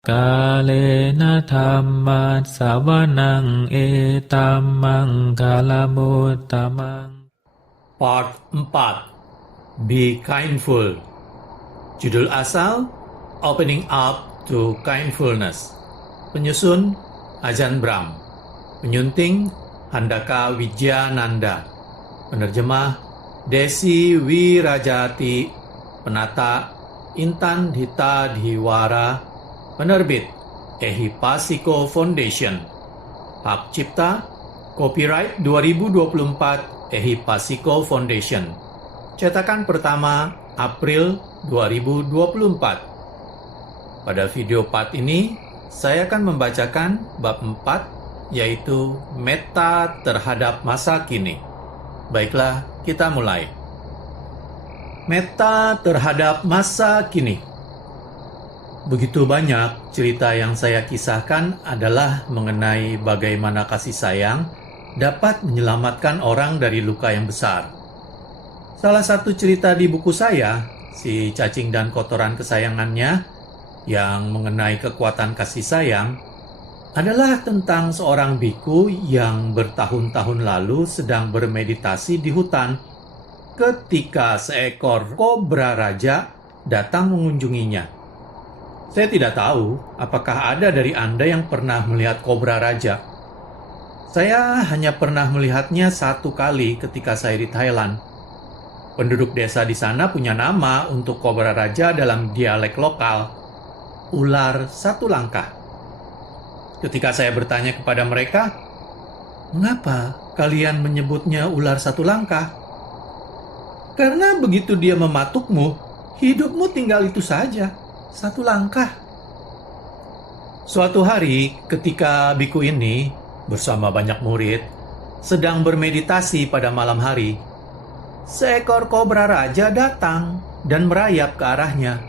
Kalena dhammat sawanang etammang kalamutamang. Part 4. Be Kindful. Judul asal Opening Up to Kindfulness. Penyusun Ajahn Brahm. Penyunting Handaka Wijayananda. Penerjemah Desi Wirajati. Penata Intan Dita Dhiwara. Penerbit Ehipasiko Foundation. Hak Cipta Copyright 2024 Ehipasiko Foundation. Cetakan pertama April 2024. Pada video part ini, saya akan membacakan bab 4, yaitu metta terhadap masa kini. Baiklah, kita mulai. Metta terhadap masa kini. Begitu banyak cerita yang saya kisahkan adalah mengenai bagaimana kasih sayang dapat menyelamatkan orang dari luka yang besar. Salah satu cerita di buku saya, si cacing dan kotoran kesayangannya, yang mengenai kekuatan kasih sayang, adalah tentang seorang biku yang bertahun-tahun lalu sedang bermeditasi di hutan ketika seekor kobra raja datang mengunjunginya. Saya tidak tahu apakah ada dari Anda yang pernah melihat kobra raja. Saya hanya pernah melihatnya satu kali ketika saya di Thailand. Penduduk desa di sana punya nama untuk kobra raja dalam dialek lokal, ular satu langkah. Ketika saya bertanya kepada mereka, "Mengapa kalian menyebutnya ular satu langkah?" "Karena begitu dia mematukmu, hidupmu tinggal itu saja, satu langkah." Suatu hari, ketika biku ini bersama banyak murid sedang bermeditasi pada malam hari, seekor kobra raja datang dan merayap ke arahnya,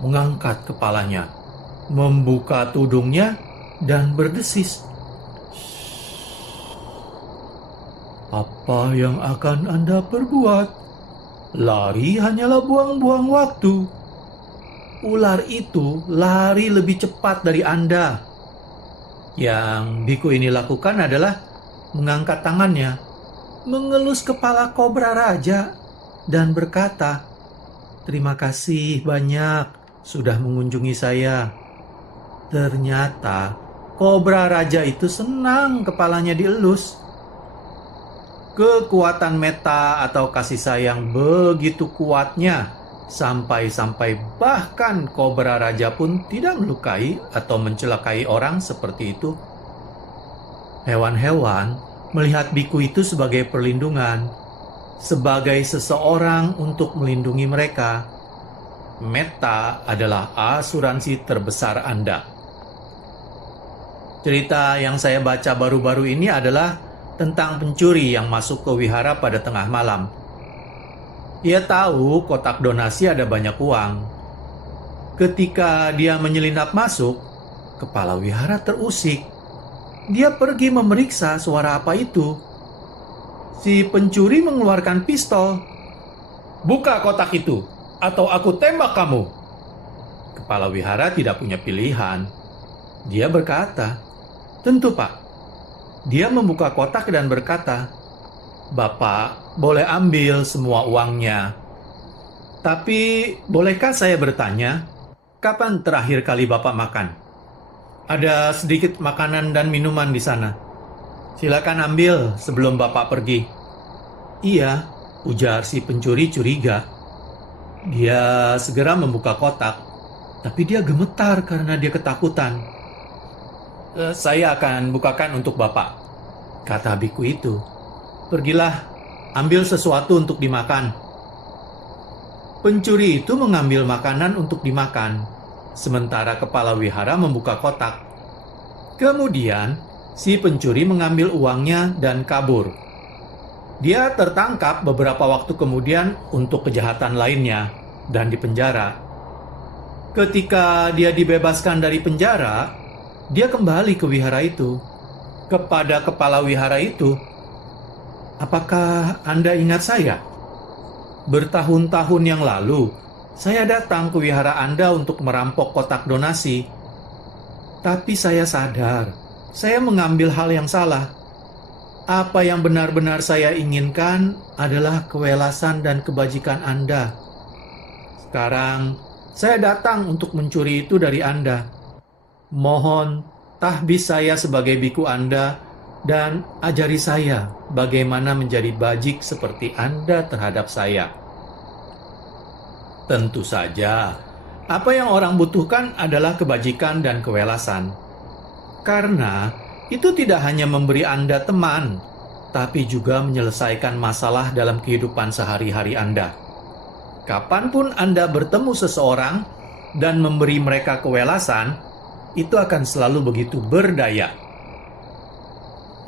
mengangkat kepalanya, membuka tudungnya, dan berdesis. "Apa yang akan Anda perbuat? Lari hanyalah buang-buang waktu. Ular itu lari lebih cepat dari Anda." Yang biku ini lakukan adalah mengangkat tangannya, mengelus kepala kobra raja, dan berkata, "Terima kasih banyak sudah mengunjungi saya." Ternyata kobra raja itu senang kepalanya dielus. Kekuatan metta atau kasih sayang begitu kuatnya sampai bahkan kobra raja pun tidak melukai atau mencelakai orang seperti itu. Hewan-hewan melihat biku itu sebagai perlindungan, sebagai seseorang untuk melindungi mereka. Metta adalah asuransi terbesar Anda. Cerita yang saya baca baru-baru ini adalah tentang pencuri yang masuk ke wihara pada tengah malam. Ia tahu kotak donasi ada banyak uang. Ketika dia menyelinap masuk, kepala wihara terusik. Dia pergi memeriksa suara apa itu. Si pencuri mengeluarkan pistol. "Buka kotak itu, atau aku tembak kamu." Kepala wihara tidak punya pilihan. Dia berkata, "Tentu, Pak." Dia membuka kotak dan berkata, "Bapak, boleh ambil semua uangnya. Tapi, bolehkah saya bertanya, kapan terakhir kali Bapak makan? Ada sedikit makanan dan minuman di sana. Silakan ambil sebelum Bapak pergi." "Iya," ujar si pencuri curiga. Dia segera membuka kotak, tapi dia gemetar karena dia ketakutan. "Saya akan bukakan untuk Bapak," kata biku itu. "Pergilah, ambil sesuatu untuk dimakan." Pencuri itu mengambil makanan untuk dimakan, sementara kepala wihara membuka kotak. Kemudian, si pencuri mengambil uangnya dan kabur. Dia tertangkap beberapa waktu kemudian untuk kejahatan lainnya dan dipenjara. Ketika dia dibebaskan dari penjara, dia kembali ke wihara itu. Kepada kepala wihara itu, "Apakah Anda ingat saya? Bertahun-tahun yang lalu, saya datang ke wihara Anda untuk merampok kotak donasi. Tapi saya sadar, saya mengambil hal yang salah. Apa yang benar-benar saya inginkan adalah kewelasan dan kebajikan Anda. Sekarang, saya datang untuk mencuri itu dari Anda. Mohon, tahbis saya sebagai biku Anda dan ajari saya bagaimana menjadi bajik seperti Anda terhadap saya. Tentu saja, apa yang orang butuhkan adalah kebajikan dan kewelasan. Karena itu tidak hanya memberi Anda teman, tapi juga menyelesaikan masalah dalam kehidupan sehari-hari Anda. Kapanpun Anda bertemu seseorang dan memberi mereka kewelasan, itu akan selalu begitu berdaya.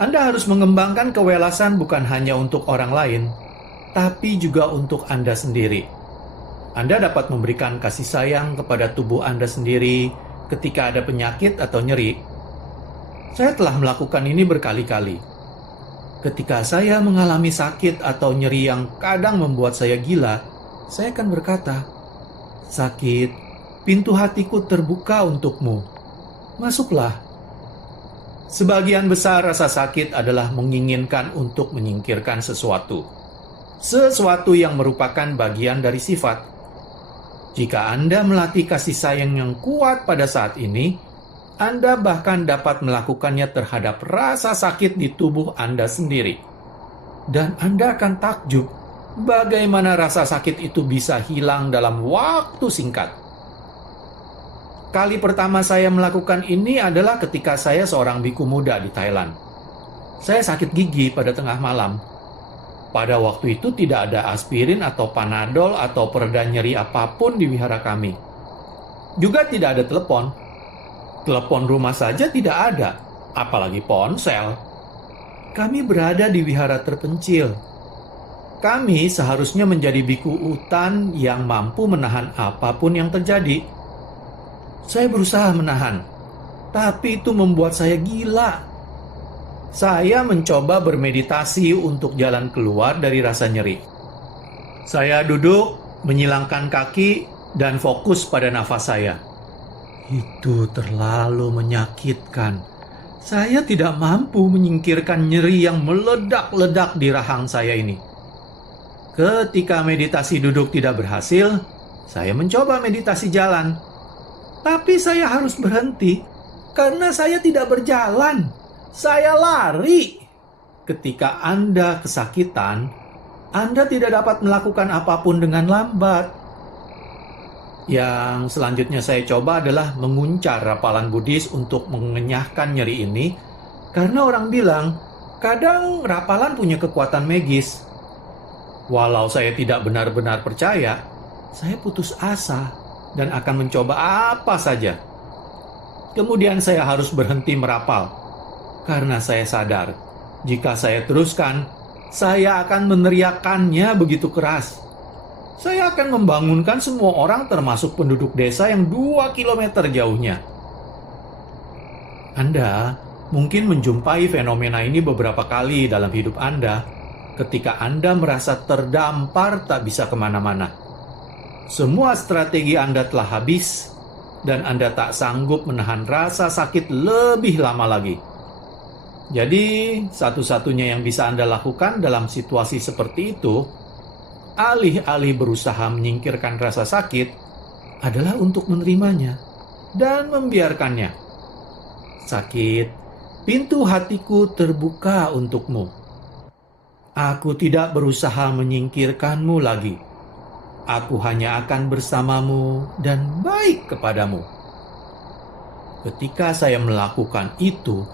Anda harus mengembangkan kewelasan bukan hanya untuk orang lain, tapi juga untuk Anda sendiri. Anda dapat memberikan kasih sayang kepada tubuh Anda sendiri ketika ada penyakit atau nyeri. Saya telah melakukan ini berkali-kali. Ketika saya mengalami sakit atau nyeri yang kadang membuat saya gila, saya akan berkata, "Sakit, pintu hatiku terbuka untukmu. Masuklah." Sebagian besar rasa sakit adalah menginginkan untuk menyingkirkan sesuatu. Sesuatu yang merupakan bagian dari sifat. Jika Anda melatih kasih sayang yang kuat pada saat ini, Anda bahkan dapat melakukannya terhadap rasa sakit di tubuh Anda sendiri. Dan Anda akan takjub bagaimana rasa sakit itu bisa hilang dalam waktu singkat. Kali pertama saya melakukan ini adalah ketika saya seorang biku muda di Thailand. Saya sakit gigi pada tengah malam. Pada waktu itu tidak ada aspirin atau panadol atau pereda nyeri apapun di wihara kami. Juga tidak ada telepon. Telepon rumah saja tidak ada, apalagi ponsel. Kami berada di wihara terpencil. Kami seharusnya menjadi biku hutan yang mampu menahan apapun yang terjadi. Saya berusaha menahan, tapi itu membuat saya gila. Saya mencoba bermeditasi untuk jalan keluar dari rasa nyeri. Saya duduk, menyilangkan kaki, dan fokus pada nafas saya. Itu terlalu menyakitkan. Saya tidak mampu menyingkirkan nyeri yang meledak-ledak di rahang saya ini. Ketika meditasi duduk tidak berhasil, saya mencoba meditasi jalan. Tapi saya harus berhenti karena saya tidak berjalan. Saya lari. Ketika Anda kesakitan, Anda tidak dapat melakukan apapun dengan lambat. Yang selanjutnya saya coba adalah menguncar rapalan Buddhis untuk mengenyahkan nyeri ini, karena orang bilang, kadang rapalan punya kekuatan magis. Walau saya tidak benar-benar percaya, saya putus asa dan akan mencoba apa saja. Kemudian saya harus berhenti merapal, karena saya sadar, jika saya teruskan, saya akan meneriakkannya begitu keras. Saya akan membangunkan semua orang termasuk penduduk desa yang 2 kilometer jauhnya. Anda mungkin menjumpai fenomena ini beberapa kali dalam hidup Anda ketika Anda merasa terdampar tak bisa kemana-mana. Semua strategi Anda telah habis dan Anda tak sanggup menahan rasa sakit lebih lama lagi. Jadi, satu-satunya yang bisa Anda lakukan dalam situasi seperti itu, alih-alih berusaha menyingkirkan rasa sakit, adalah untuk menerimanya dan membiarkannya. Sakit, pintu hatiku terbuka untukmu. Aku tidak berusaha menyingkirkanmu lagi. Aku hanya akan bersamamu dan baik kepadamu. Ketika saya melakukan itu,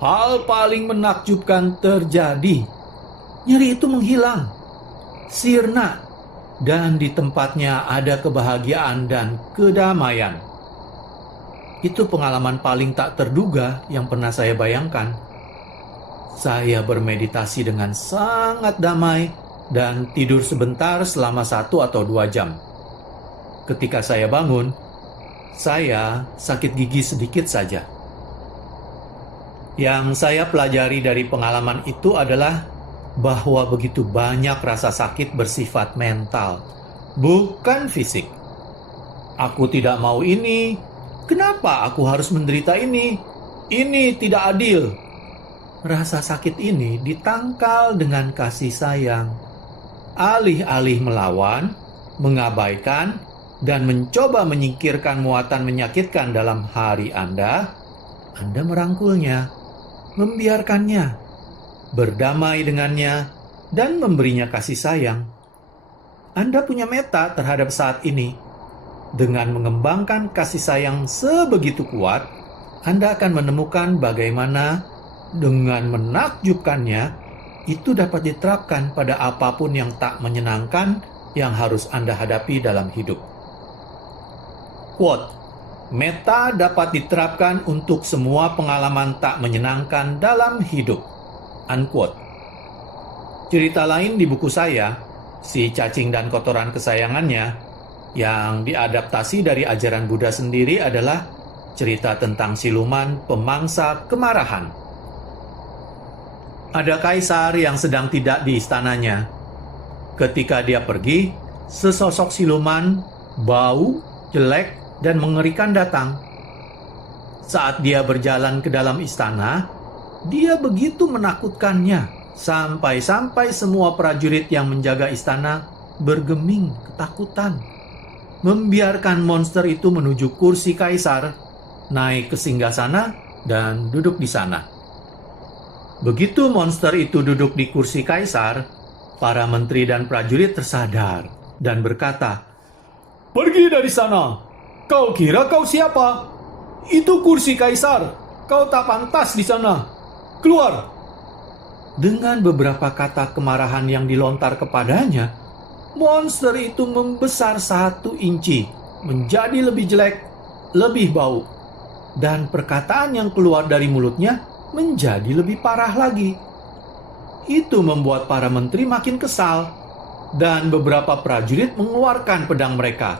hal paling menakjubkan terjadi. Nyeri itu menghilang, sirna, dan di tempatnya ada kebahagiaan dan kedamaian. Itu pengalaman paling tak terduga yang pernah saya bayangkan. Saya bermeditasi dengan sangat damai dan tidur sebentar selama 1 atau 2 jam. Ketika saya bangun, saya sakit gigi sedikit saja. Yang saya pelajari dari pengalaman itu adalah bahwa begitu banyak rasa sakit bersifat mental, bukan fisik. Aku tidak mau ini Kenapa aku harus menderita ini? Ini tidak adil. Rasa sakit ini ditangkal dengan kasih sayang. Alih-alih melawan, mengabaikan, dan mencoba menyingkirkan muatan menyakitkan dalam hari Anda merangkulnya, membiarkannya, berdamai dengannya, dan memberinya kasih sayang. Anda punya meta terhadap saat ini. Dengan mengembangkan kasih sayang sebegitu kuat, Anda akan menemukan bagaimana dengan menakjubkannya, itu dapat diterapkan pada apapun yang tak menyenangkan yang harus Anda hadapi dalam hidup. Quote, meta dapat diterapkan untuk semua pengalaman tak menyenangkan dalam hidup. Unquote. Cerita lain di buku saya, Si Cacing dan Kotoran Kesayangannya, yang diadaptasi dari ajaran Buddha sendiri adalah cerita tentang siluman pemangsa kemarahan. Ada kaisar yang sedang tidak di istananya. Ketika dia pergi, sesosok siluman, bau, jelek, dan mengerikan datang. Saat dia berjalan ke dalam istana, dia begitu menakutkannya, sampai-sampai semua prajurit yang menjaga istana bergeming ketakutan. Membiarkan monster itu menuju kursi kaisar, naik ke singgasana, dan duduk di sana. Begitu monster itu duduk di kursi kaisar, para menteri dan prajurit tersadar dan berkata, "Pergi dari sana! Kau kira kau siapa? Itu kursi kaisar. Kau tak pantas di sana. Keluar!" Dengan beberapa kata kemarahan yang dilontar kepadanya, monster itu membesar 1 inci, menjadi lebih jelek, lebih bau, dan perkataan yang keluar dari mulutnya menjadi lebih parah lagi. Itu membuat para menteri makin kesal, dan beberapa prajurit mengeluarkan pedang mereka.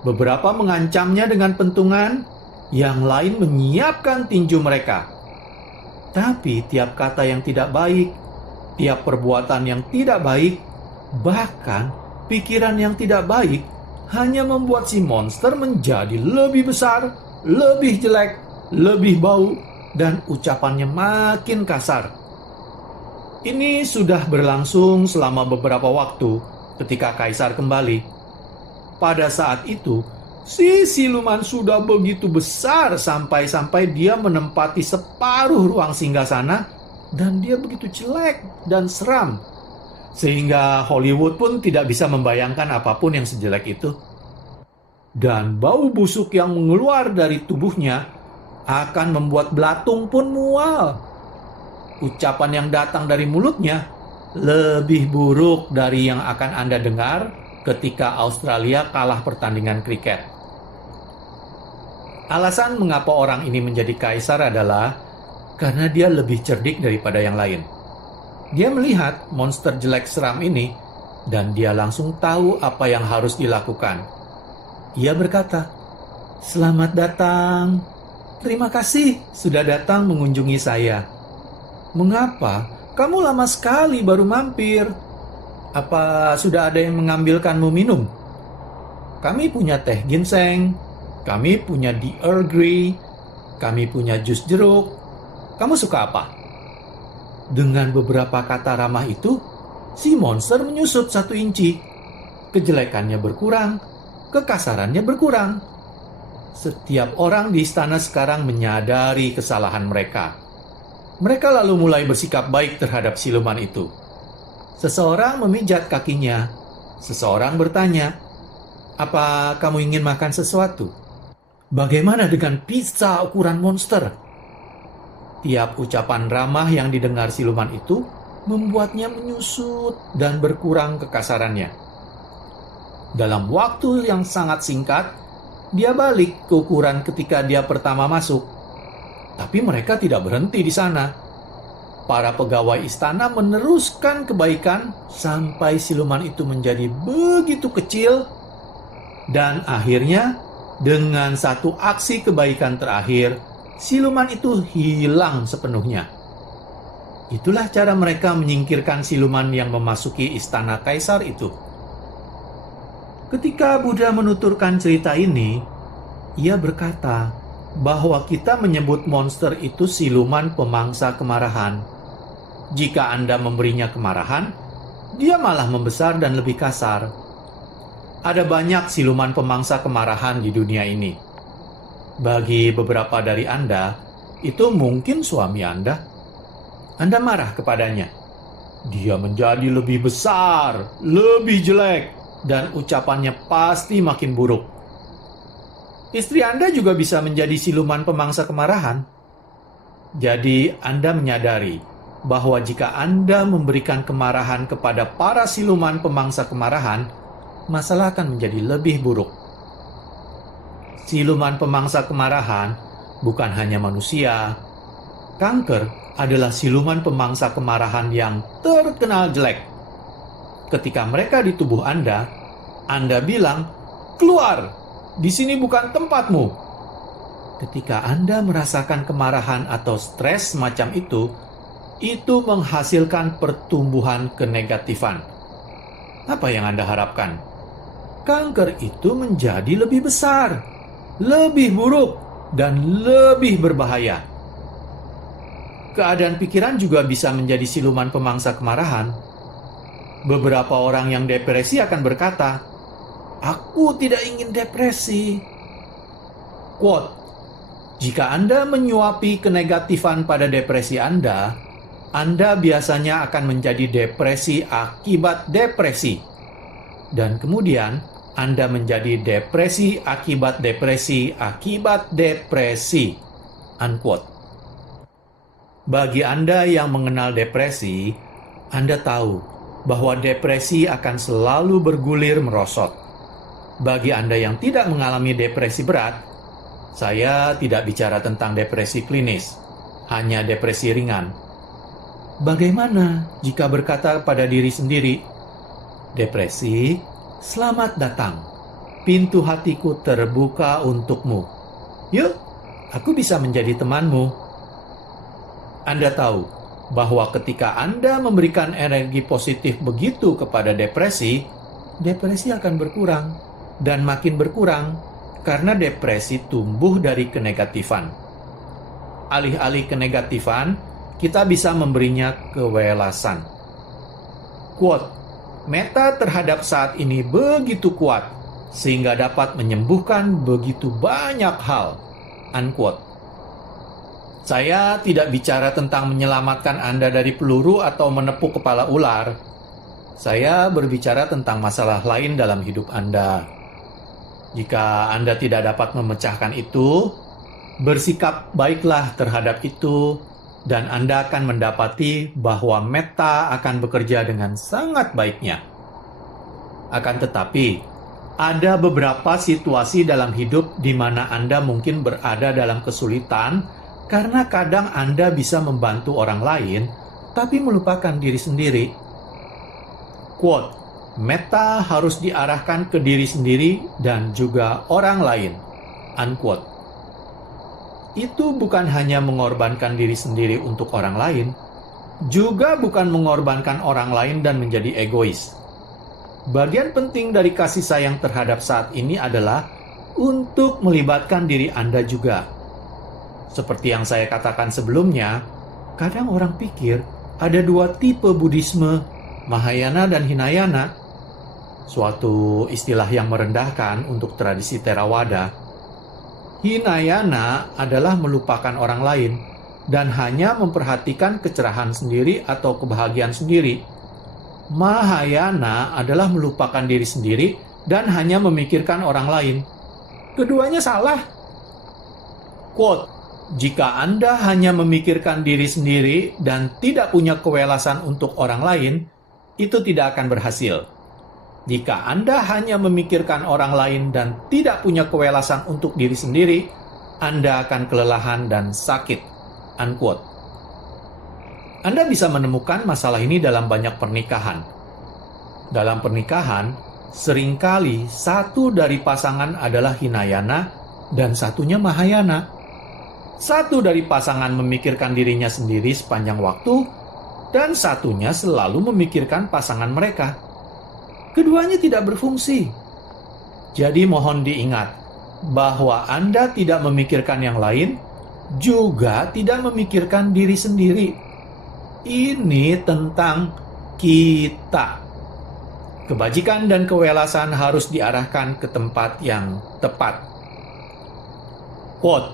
Beberapa mengancamnya dengan pentungan, yang lain menyiapkan tinju mereka. Tapi tiap kata yang tidak baik, tiap perbuatan yang tidak baik, bahkan pikiran yang tidak baik, hanya membuat si monster menjadi lebih besar, lebih jelek, lebih bau, dan ucapannya makin kasar. Ini sudah berlangsung selama beberapa waktu ketika kaisar kembali. Pada saat itu, si siluman sudah begitu besar sampai-sampai dia menempati separuh ruang singgasana, dan dia begitu jelek dan seram, sehingga Hollywood pun tidak bisa membayangkan apapun yang sejelek itu. Dan bau busuk yang mengeluar dari tubuhnya akan membuat belatung pun mual. Ucapan yang datang dari mulutnya lebih buruk dari yang akan Anda dengar ketika Australia kalah pertandingan kriket. Alasan mengapa orang ini menjadi kaisar adalah karena dia lebih cerdik daripada yang lain. Dia melihat monster jelek seram ini, dan dia langsung tahu apa yang harus dilakukan. Ia berkata, "Selamat datang. Terima kasih sudah datang mengunjungi saya. Mengapa kamu lama sekali baru mampir? Apa sudah ada yang mengambilkanmu minum? Kami punya teh ginseng, kami punya the Earl Grey, kami punya jus jeruk. Kamu suka apa?" Dengan beberapa kata ramah itu, si monster menyusut 1 inci. Kejelekannya berkurang, kekasarannya berkurang. Setiap orang di istana sekarang menyadari kesalahan mereka. Mereka lalu mulai bersikap baik terhadap siluman itu. Seseorang memijat kakinya. Seseorang bertanya, "Apa kamu ingin makan sesuatu? Bagaimana dengan pizza ukuran monster?" Tiap ucapan ramah yang didengar siluman itu membuatnya menyusut dan berkurang kekasarannya. Dalam waktu yang sangat singkat, dia balik ke ukuran ketika dia pertama masuk. Tapi mereka tidak berhenti di sana. Para pegawai istana meneruskan kebaikan sampai siluman itu menjadi begitu kecil, dan akhirnya dengan satu aksi kebaikan terakhir, siluman itu hilang sepenuhnya. Itulah cara mereka menyingkirkan siluman yang memasuki istana kaisar itu. Ketika Buddha menuturkan cerita ini, ia berkata bahwa kita menyebut monster itu siluman pemangsa kemarahan. Jika Anda memberinya kemarahan, dia malah membesar dan lebih kasar. Ada banyak siluman pemangsa kemarahan di dunia ini. Bagi beberapa dari Anda, itu mungkin suami Anda. Anda marah kepadanya. Dia menjadi lebih besar, lebih jelek, dan ucapannya pasti makin buruk. Istri Anda juga bisa menjadi siluman pemangsa kemarahan. Jadi Anda menyadari bahwa jika Anda memberikan kemarahan kepada para siluman pemangsa kemarahan, masalah akan menjadi lebih buruk. Siluman pemangsa kemarahan bukan hanya manusia. Kanker adalah siluman pemangsa kemarahan yang terkenal jelek. Ketika mereka di tubuh Anda bilang, "Keluar! Di sini bukan tempatmu." Ketika Anda merasakan kemarahan atau stres semacam itu menghasilkan pertumbuhan kenegatifan. Apa yang Anda harapkan? Kanker itu menjadi lebih besar, lebih buruk, dan lebih berbahaya. Keadaan pikiran juga bisa menjadi siluman pemangsa kemarahan. Beberapa orang yang depresi akan berkata, "Aku tidak ingin depresi." Quote, "Jika Anda menyuapi kenegatifan pada depresi Anda biasanya akan menjadi depresi akibat depresi. Dan kemudian Anda menjadi depresi akibat depresi akibat depresi." Unquote. Bagi Anda yang mengenal depresi, Anda tahu bahwa depresi akan selalu bergulir merosot. Bagi Anda yang tidak mengalami depresi berat, saya tidak bicara tentang depresi klinis, hanya depresi ringan. Bagaimana jika berkata pada diri sendiri, "Depresi, selamat datang. Pintu hatiku terbuka untukmu. Yuk, aku bisa menjadi temanmu." Anda tahu bahwa ketika Anda memberikan energi positif begitu kepada depresi, depresi akan berkurang dan makin berkurang karena depresi tumbuh dari kenegatifan. Alih-alih kenegatifan, kita bisa memberinya kewelasan. Quote, "Meta terhadap saat ini begitu kuat, sehingga dapat menyembuhkan begitu banyak hal." Unquote. Saya tidak bicara tentang menyelamatkan Anda dari peluru atau menepuk kepala ular. Saya berbicara tentang masalah lain dalam hidup Anda. Jika Anda tidak dapat memecahkan itu, bersikap baiklah terhadap itu, dan Anda akan mendapati bahwa meta akan bekerja dengan sangat baiknya. Akan tetapi, ada beberapa situasi dalam hidup di mana Anda mungkin berada dalam kesulitan karena kadang Anda bisa membantu orang lain, tapi melupakan diri sendiri. Quote, "Meta harus diarahkan ke diri sendiri dan juga orang lain." Unquote. Itu bukan hanya mengorbankan diri sendiri untuk orang lain, juga bukan mengorbankan orang lain dan menjadi egois. Bagian penting dari kasih sayang terhadap saat ini adalah untuk melibatkan diri Anda juga. Seperti yang saya katakan sebelumnya, kadang orang pikir ada dua tipe Buddhisme, Mahayana dan Hinayana, suatu istilah yang merendahkan untuk tradisi Theravada. Hinayana adalah melupakan orang lain dan hanya memperhatikan kecerahan sendiri atau kebahagiaan sendiri. Mahayana adalah melupakan diri sendiri dan hanya memikirkan orang lain. Keduanya salah. Quote, "Jika Anda hanya memikirkan diri sendiri dan tidak punya kewelasan untuk orang lain, itu tidak akan berhasil. Jika Anda hanya memikirkan orang lain dan tidak punya kewelasan untuk diri sendiri, Anda akan kelelahan dan sakit." Unquote. Anda bisa menemukan masalah ini dalam banyak pernikahan. Dalam pernikahan, seringkali satu dari pasangan adalah Hinayana dan satunya Mahayana. Satu dari pasangan memikirkan dirinya sendiri sepanjang waktu, dan satunya selalu memikirkan pasangan mereka. Keduanya tidak berfungsi. Jadi mohon diingat bahwa Anda tidak memikirkan yang lain, juga tidak memikirkan diri sendiri. Ini tentang kita. Kebajikan dan kewelasan harus diarahkan ke tempat yang tepat. Quote,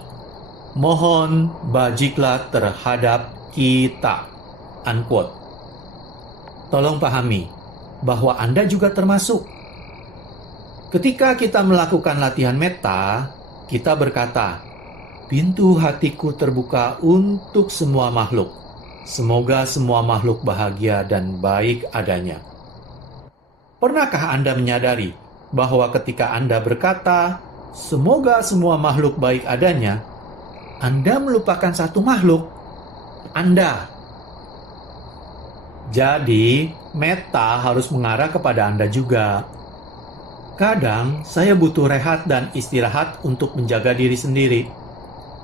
mohon bajiklah terhadap kita. Unquote. Tolong pahami bahwa Anda juga termasuk. Ketika kita melakukan latihan metta, kita berkata, pintu hatiku terbuka untuk semua makhluk. Semoga semua makhluk bahagia dan baik adanya. Pernahkah Anda menyadari bahwa ketika Anda berkata, semoga semua makhluk baik adanya, Anda melupakan satu makhluk, Anda. Jadi, metta harus mengarah kepada Anda juga. Kadang, saya butuh rehat dan istirahat untuk menjaga diri sendiri.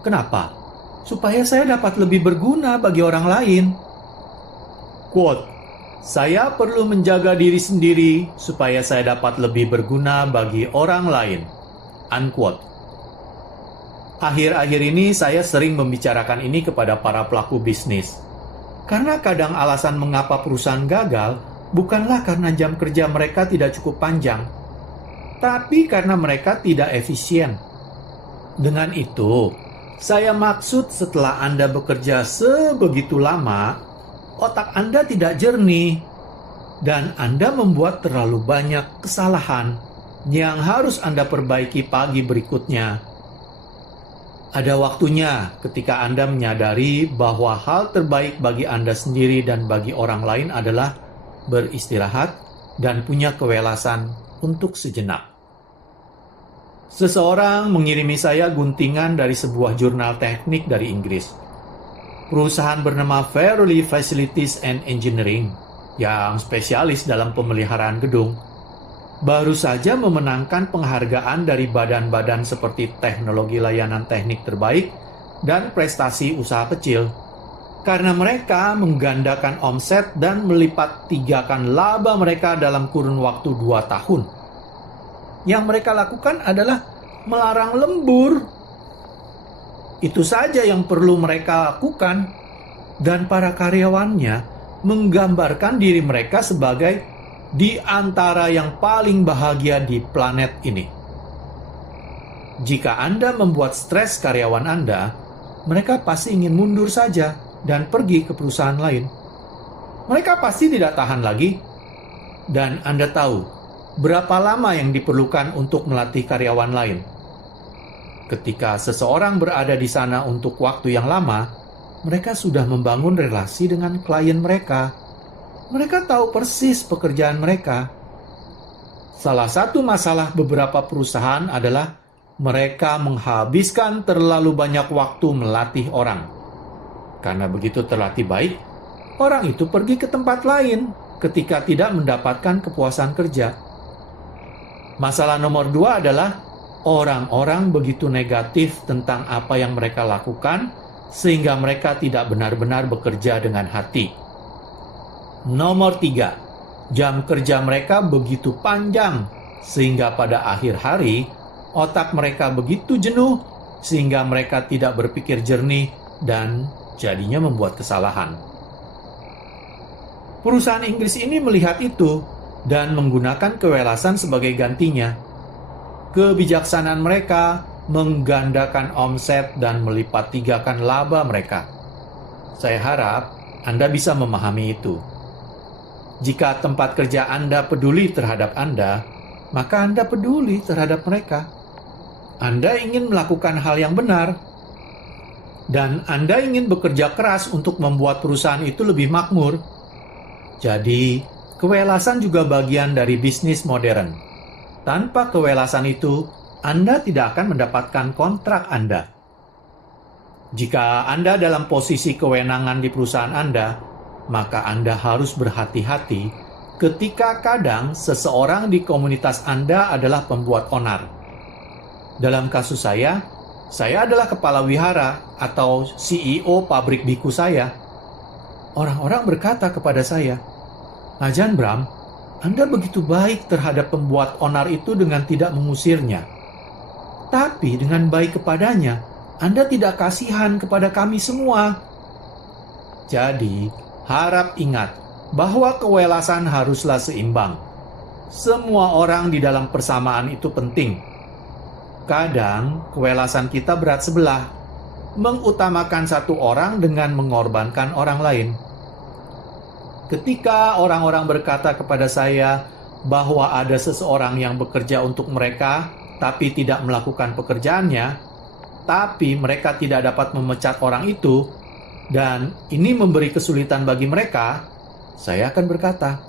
Kenapa? Supaya saya dapat lebih berguna bagi orang lain. Quote, saya perlu menjaga diri sendiri supaya saya dapat lebih berguna bagi orang lain. Unquote. Akhir-akhir ini saya sering membicarakan ini kepada para pelaku bisnis. Karena kadang alasan mengapa perusahaan gagal bukanlah karena jam kerja mereka tidak cukup panjang, tapi karena mereka tidak efisien. Dengan itu, saya maksud setelah Anda bekerja sebegitu lama, otak Anda tidak jernih, dan Anda membuat terlalu banyak kesalahan yang harus Anda perbaiki pagi berikutnya. Ada waktunya ketika Anda menyadari bahwa hal terbaik bagi Anda sendiri dan bagi orang lain adalah beristirahat dan punya kewelasan untuk sejenak. Seseorang mengirimi saya guntingan dari sebuah jurnal teknik dari Inggris. Perusahaan bernama Verily Facilities and Engineering yang spesialis dalam pemeliharaan gedung baru saja memenangkan penghargaan dari badan-badan seperti teknologi layanan teknik terbaik dan prestasi usaha kecil karena mereka menggandakan omset dan melipat tigakan laba mereka dalam kurun waktu 2 tahun. Yang mereka lakukan adalah melarang lembur. Itu saja yang perlu mereka lakukan, dan para karyawannya menggambarkan diri mereka sebagai di antara yang paling bahagia di planet ini. Jika Anda membuat stres karyawan Anda, mereka pasti ingin mundur saja dan pergi ke perusahaan lain. Mereka pasti tidak tahan lagi, dan Anda tahu berapa lama yang diperlukan untuk melatih karyawan lain. Ketika seseorang berada di sana untuk waktu yang lama, mereka sudah membangun relasi dengan klien mereka. Mereka tahu persis pekerjaan mereka. Salah satu masalah beberapa perusahaan adalah mereka menghabiskan terlalu banyak waktu melatih orang. Karena begitu terlatih baik, orang itu pergi ke tempat lain ketika tidak mendapatkan kepuasan kerja. Masalah nomor 2 adalah orang-orang begitu negatif tentang apa yang mereka lakukan sehingga mereka tidak benar-benar bekerja dengan hati. Nomor 3, jam kerja mereka begitu panjang sehingga pada akhir hari otak mereka begitu jenuh sehingga mereka tidak berpikir jernih dan jadinya membuat kesalahan. Perusahaan Inggris ini melihat itu dan menggunakan kewelasan sebagai gantinya. Kebijaksanaan mereka menggandakan omset dan melipat tigakan laba mereka. Saya harap Anda bisa memahami itu. Jika tempat kerja Anda peduli terhadap Anda, maka Anda peduli terhadap mereka. Anda ingin melakukan hal yang benar, dan Anda ingin bekerja keras untuk membuat perusahaan itu lebih makmur. Jadi, kewelasan juga bagian dari bisnis modern. Tanpa kewelasan itu, Anda tidak akan mendapatkan kontrak Anda. Jika Anda dalam posisi kewenangan di perusahaan Anda, maka Anda harus berhati-hati ketika kadang seseorang di komunitas Anda adalah pembuat onar. Dalam kasus saya adalah kepala wihara atau CEO pabrik biku saya. Orang-orang berkata kepada saya, "Ajan Bram, Anda begitu baik terhadap pembuat onar itu dengan tidak mengusirnya. Tapi Tetapi dengan baik kepadanya, Anda tidak kasihan kepada kami semua. Jadi, harap ingat bahwa kewelasan haruslah seimbang. Semua orang di dalam persamaan itu penting. Kadang, kewelasan kita berat sebelah, mengutamakan satu orang dengan mengorbankan orang lain. Ketika orang-orang berkata kepada saya bahwa ada seseorang yang bekerja untuk mereka, tapi tidak melakukan pekerjaannya, tapi mereka tidak dapat memecat orang itu, dan ini memberi kesulitan bagi mereka, saya akan berkata,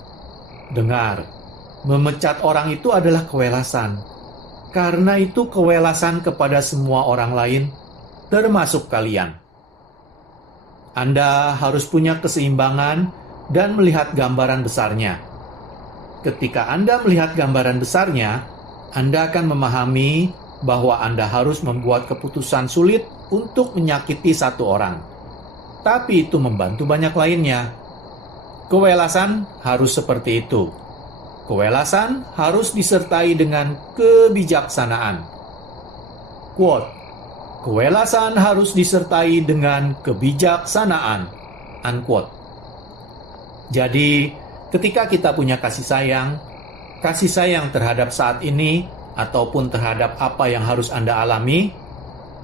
dengar, memecat orang itu adalah kewelasan. Karena itu kewelasan kepada semua orang lain, termasuk kalian. Anda harus punya keseimbangan dan melihat gambaran besarnya. Ketika Anda melihat gambaran besarnya, Anda akan memahami bahwa Anda harus membuat keputusan sulit untuk menyakiti satu orang. Tapi itu membantu banyak lainnya. Kewelasan harus seperti itu. Kewelasan harus disertai dengan kebijaksanaan. Quote, kewelasan harus disertai dengan kebijaksanaan. Unquote. Jadi, ketika kita punya kasih sayang terhadap saat ini, ataupun terhadap apa yang harus Anda alami,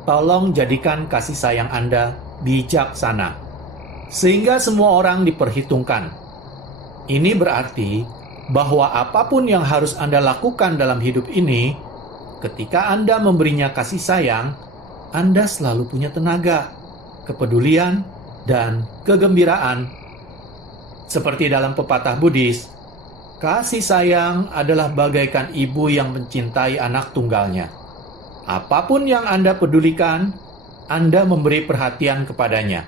tolong jadikan kasih sayang Anda bijaksana, sehingga semua orang diperhitungkan. Ini berarti bahwa apapun yang harus Anda lakukan dalam hidup ini, ketika Anda memberinya kasih sayang, Anda selalu punya tenaga, kepedulian, dan kegembiraan. Seperti dalam pepatah Buddhis, kasih sayang adalah bagaikan ibu yang mencintai anak tunggalnya. Apapun yang Anda pedulikan, Anda memberi perhatian kepadanya.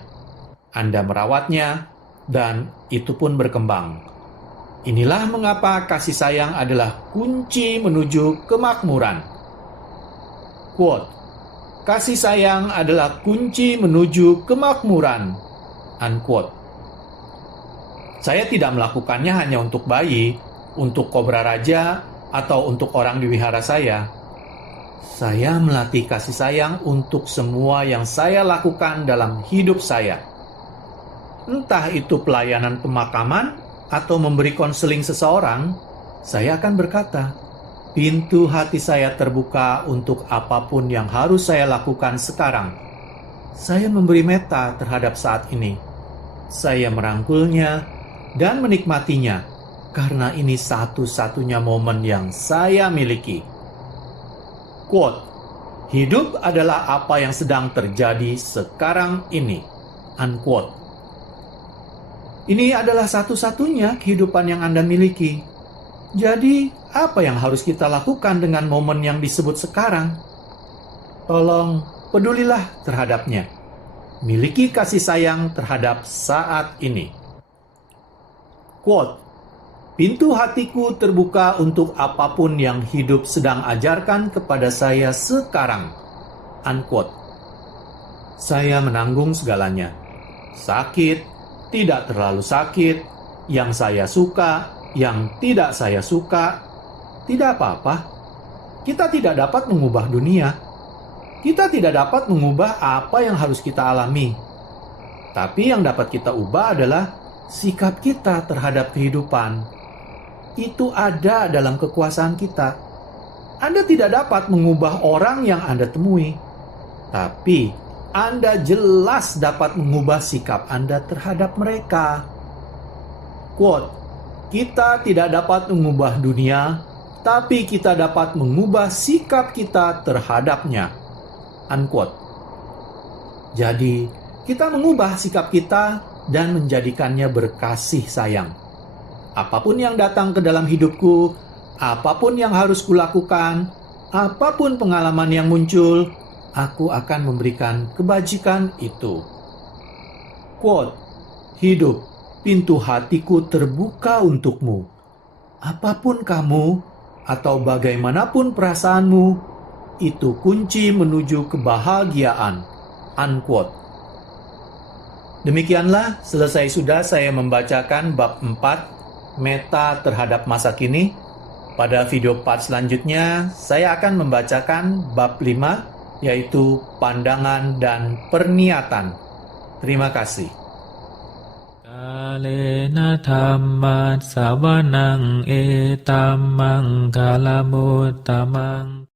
Anda merawatnya, dan itu pun berkembang. Inilah mengapa kasih sayang adalah kunci menuju kemakmuran. Quote, kasih sayang adalah kunci menuju kemakmuran. Unquote. Saya tidak melakukannya hanya untuk bayi, untuk kobra raja, atau untuk orang di wihara saya. Saya melatih kasih sayang untuk semua yang saya lakukan dalam hidup saya. Entah itu pelayanan pemakaman atau memberi konseling seseorang, saya akan berkata, pintu hati saya terbuka untuk apapun yang harus saya lakukan sekarang. Saya memberi meta terhadap saat ini. Saya merangkulnya dan menikmatinya, karena ini satu-satunya momen yang saya miliki. Quote, hidup adalah apa yang sedang terjadi sekarang ini. Unquote. Ini adalah satu-satunya kehidupan yang Anda miliki. Jadi, apa yang harus kita lakukan dengan momen yang disebut sekarang? Tolong, pedulilah terhadapnya. Miliki kasih sayang terhadap saat ini. Quote, pintu hatiku terbuka untuk apapun yang hidup sedang ajarkan kepada saya sekarang. Unquote. Saya menanggung segalanya. Sakit, tidak terlalu sakit, yang saya suka, yang tidak saya suka, tidak apa-apa. Kita tidak dapat mengubah dunia. Kita tidak dapat mengubah apa yang harus kita alami. Tapi yang dapat kita ubah adalah sikap kita terhadap kehidupan. Itu ada dalam kekuasaan kita. Anda tidak dapat mengubah orang yang Anda temui. Tapi Anda jelas dapat mengubah sikap Anda terhadap mereka. Quote, kita tidak dapat mengubah dunia, tapi kita dapat mengubah sikap kita terhadapnya. Unquote. Jadi, kita mengubah sikap kita dan menjadikannya berkasih sayang. Apapun yang datang ke dalam hidupku, apapun yang harus kulakukan, apapun pengalaman yang muncul, aku akan memberikan kebajikan itu. Quote, hidup, pintu hatiku terbuka untukmu. Apapun kamu, atau bagaimanapun perasaanmu, itu kunci menuju kebahagiaan. Unquote. Demikianlah, selesai sudah saya membacakan bab 4, meta terhadap masa kini. Pada video part selanjutnya, saya akan membacakan bab 5, yaitu pandangan dan perniatan. Terima kasih. Kalena dhamma savanang etammang kalamuttamaଂ